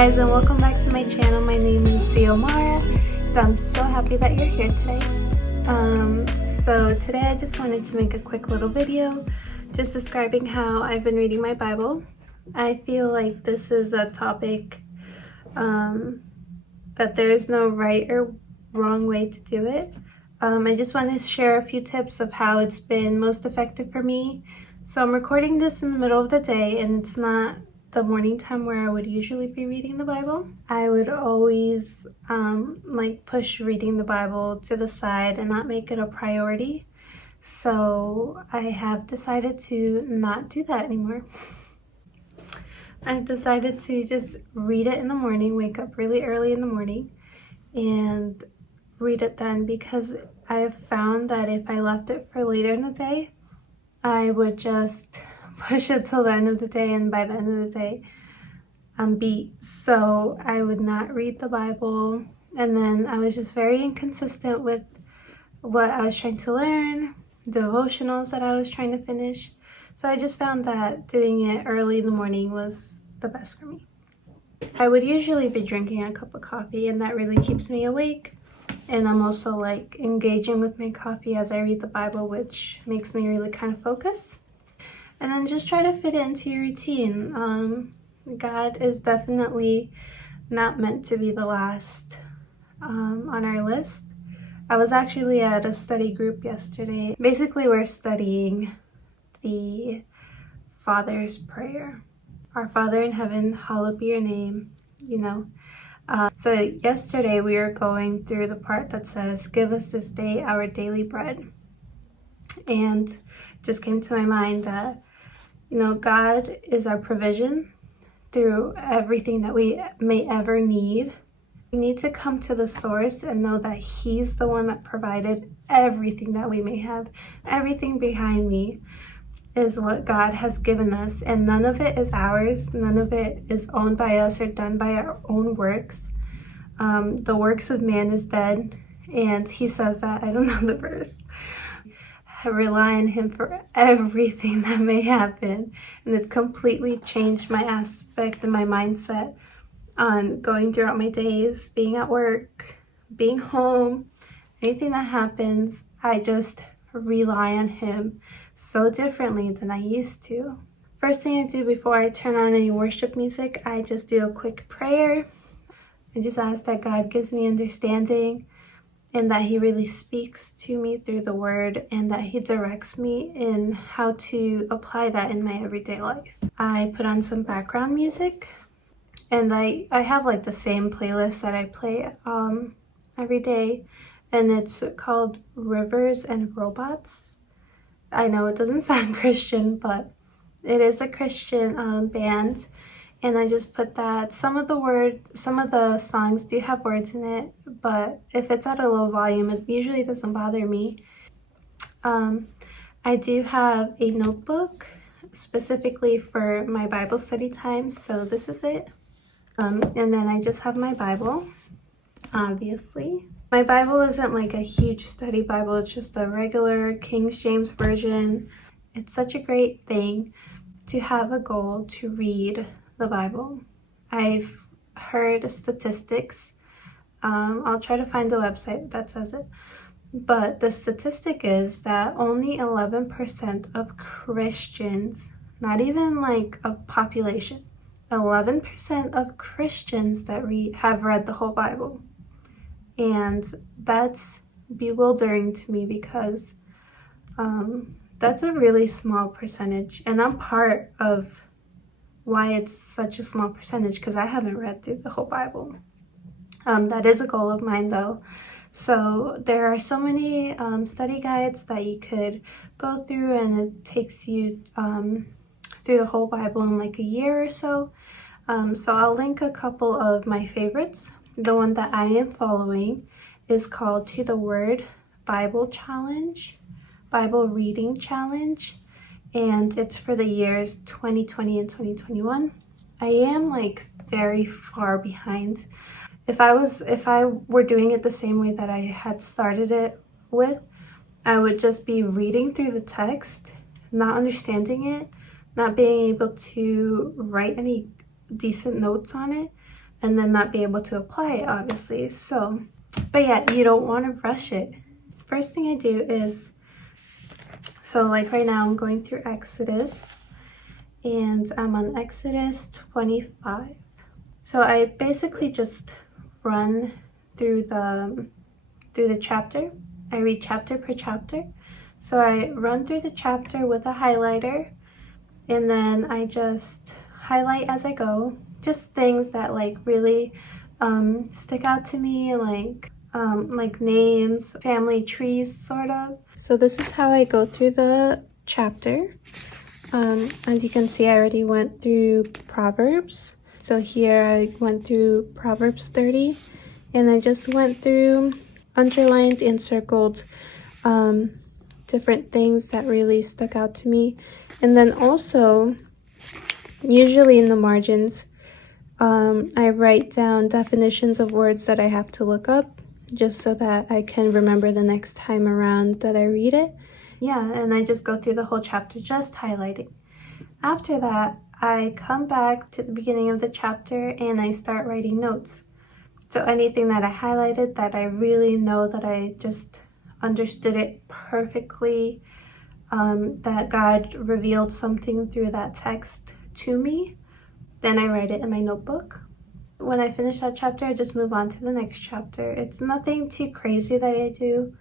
guys, and welcome back to my channel. My name is Xiomara, and I'm so happy that you're here today. So today I just wanted to make a quick little video just describing how I've been reading my Bible. I feel like this is a topic that there is no right or wrong way to do it. I just want to share a few tips of how it's been most effective for me. So I'm recording this in the middle of the day, and it's not the morning time where I would usually be reading the Bible. I would always push reading the Bible to the side and not make it a priority. So I have decided to not do that anymore. I've decided to just read it in the morning, wake up really early in the morning and read it then, because I have found that if I left it for later in the day, I would just push it till the end of the day, and by the end of the day I'm beat. So I would not read the Bible, and then I was just very inconsistent with what I was trying to learn, devotionals that I was trying to finish. So I just found that doing it early in the morning was the best for me. I would usually be drinking a cup of coffee, and that really keeps me awake. And I'm also like engaging with my coffee as I read the Bible, which makes me really kind of focus. And then just try to fit it into your routine. God is definitely not meant to be the last on our list. I was actually at a study group yesterday. Basically, we're studying the Father's Prayer. Our Father in heaven, hallowed be your name, So yesterday we were going through the part that says, give us this day our daily bread. And it just came to my mind that God is our provision through everything that we may ever need. We need to come to the source and know that He's the one that provided everything that we may have. Everything behind me is what God has given us, and none of it is ours. None of it is owned by us or done by our own works. The works of man is dead, and He says that. I don't know the verse. I rely on Him for everything that may happen, and it's completely changed my aspect and my mindset on going throughout my days, being at work, being home, anything that happens. I just rely on Him so differently than I used to. First thing I do before I turn on any worship music, I just do a quick prayer. I just ask that God gives me understanding, and that He really speaks to me through the Word, and that He directs me in how to apply that in my everyday life. I put on some background music, and I have like the same playlist that I play every day, and it's called Rivers and Robots. I know it doesn't sound Christian, but it is a Christian band. And I just put that. Some of the songs do have words in it, but if it's at a low volume, it usually doesn't bother me. I do have a notebook specifically for my Bible study time, so this is it. And then I just have my Bible, obviously. My Bible isn't like a huge study Bible, it's just a regular King James version. It's such a great thing to have a goal to read the Bible. I've heard statistics. I'll try to find the website that says it. But the statistic is that only 11% of Christians, not even like of population, 11% of Christians that have read the whole Bible. And that's bewildering to me, because that's a really small percentage. And I'm part of why it's such a small percentage, because I haven't read through the whole Bible. That is a goal of mine though. So there are so many study guides that you could go through, and it takes you through the whole Bible in like a year or so. So I'll link a couple of my favorites. The one that I am following is called To the Word Bible Challenge, Bible Reading Challenge. And it's for the years 2020 and 2021. I am like very far behind. If I were doing it the same way that I had started it with, I would just be reading through the text, not understanding it, not being able to write any decent notes on it, and then not be able to apply it, obviously. So, but yeah, you don't want to rush it. First thing I do is, so like right now I'm going through Exodus, and I'm on Exodus 25. So I basically just run through the chapter. I read chapter per chapter. So I run through the chapter with a highlighter, and then I just highlight as I go, just things that like really stick out to me, like names, family trees, sort of. So this is how I go through the chapter. As you can see, I already went through Proverbs. So here I went through Proverbs 30, and I just went through, underlined and circled different things that really stuck out to me. And then also, usually in the margins, I write down definitions of words that I have to look up, just so that I can remember the next time around that I read it. Yeah, and I just go through the whole chapter just highlighting. After that, I come back to the beginning of the chapter and I start writing notes. So anything that I highlighted that I really know that I just understood it perfectly, that God revealed something through that text to me, then I write it in my notebook. When I finish that chapter, I just move on to the next chapter. It's nothing too crazy that I do.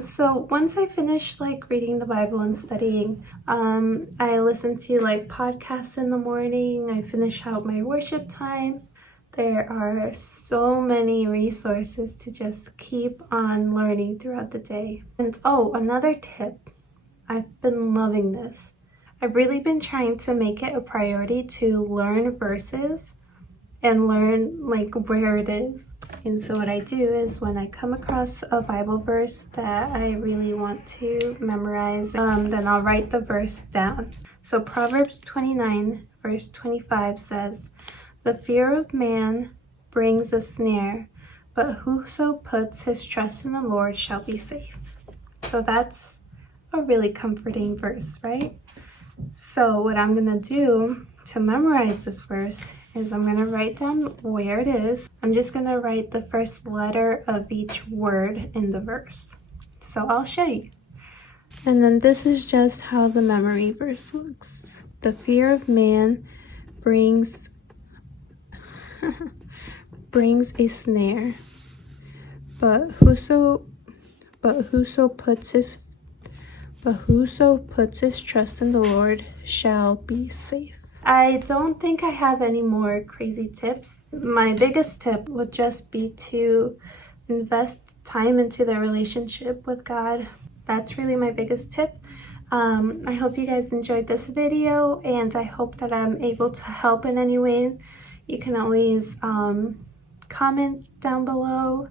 So once I finish like reading the Bible and studying, I listen to like podcasts in the morning. I finish out my worship time. There are so many resources to just keep on learning throughout the day. And oh, another tip. I've been loving this. I've really been trying to make it a priority to learn verses and learn like where it is. And so what I do is when I come across a Bible verse that I really want to memorize, then I'll write the verse down. So Proverbs 29 verse 25 says, "The fear of man brings a snare, but whoso puts his trust in the Lord shall be safe." So that's a really comforting verse, right? So what I'm gonna do to memorize this verse is I'm going to write down where it is. I'm just going to write the first letter of each word in the verse. So I'll show you. And then this is just how the memory verse looks. The fear of man brings a snare, but whoso puts his trust in the Lord shall be safe. I don't think I have any more crazy tips. My biggest tip would just be to invest time into the relationship with God. That's really my biggest tip. I hope you guys enjoyed this video, and I hope that I'm able to help in any way. You can always comment down below,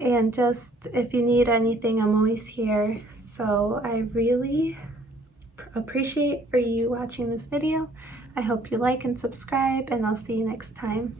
and just if you need anything, I'm always here. So I really appreciate for you watching this video. I hope you like and subscribe, and I'll see you next time.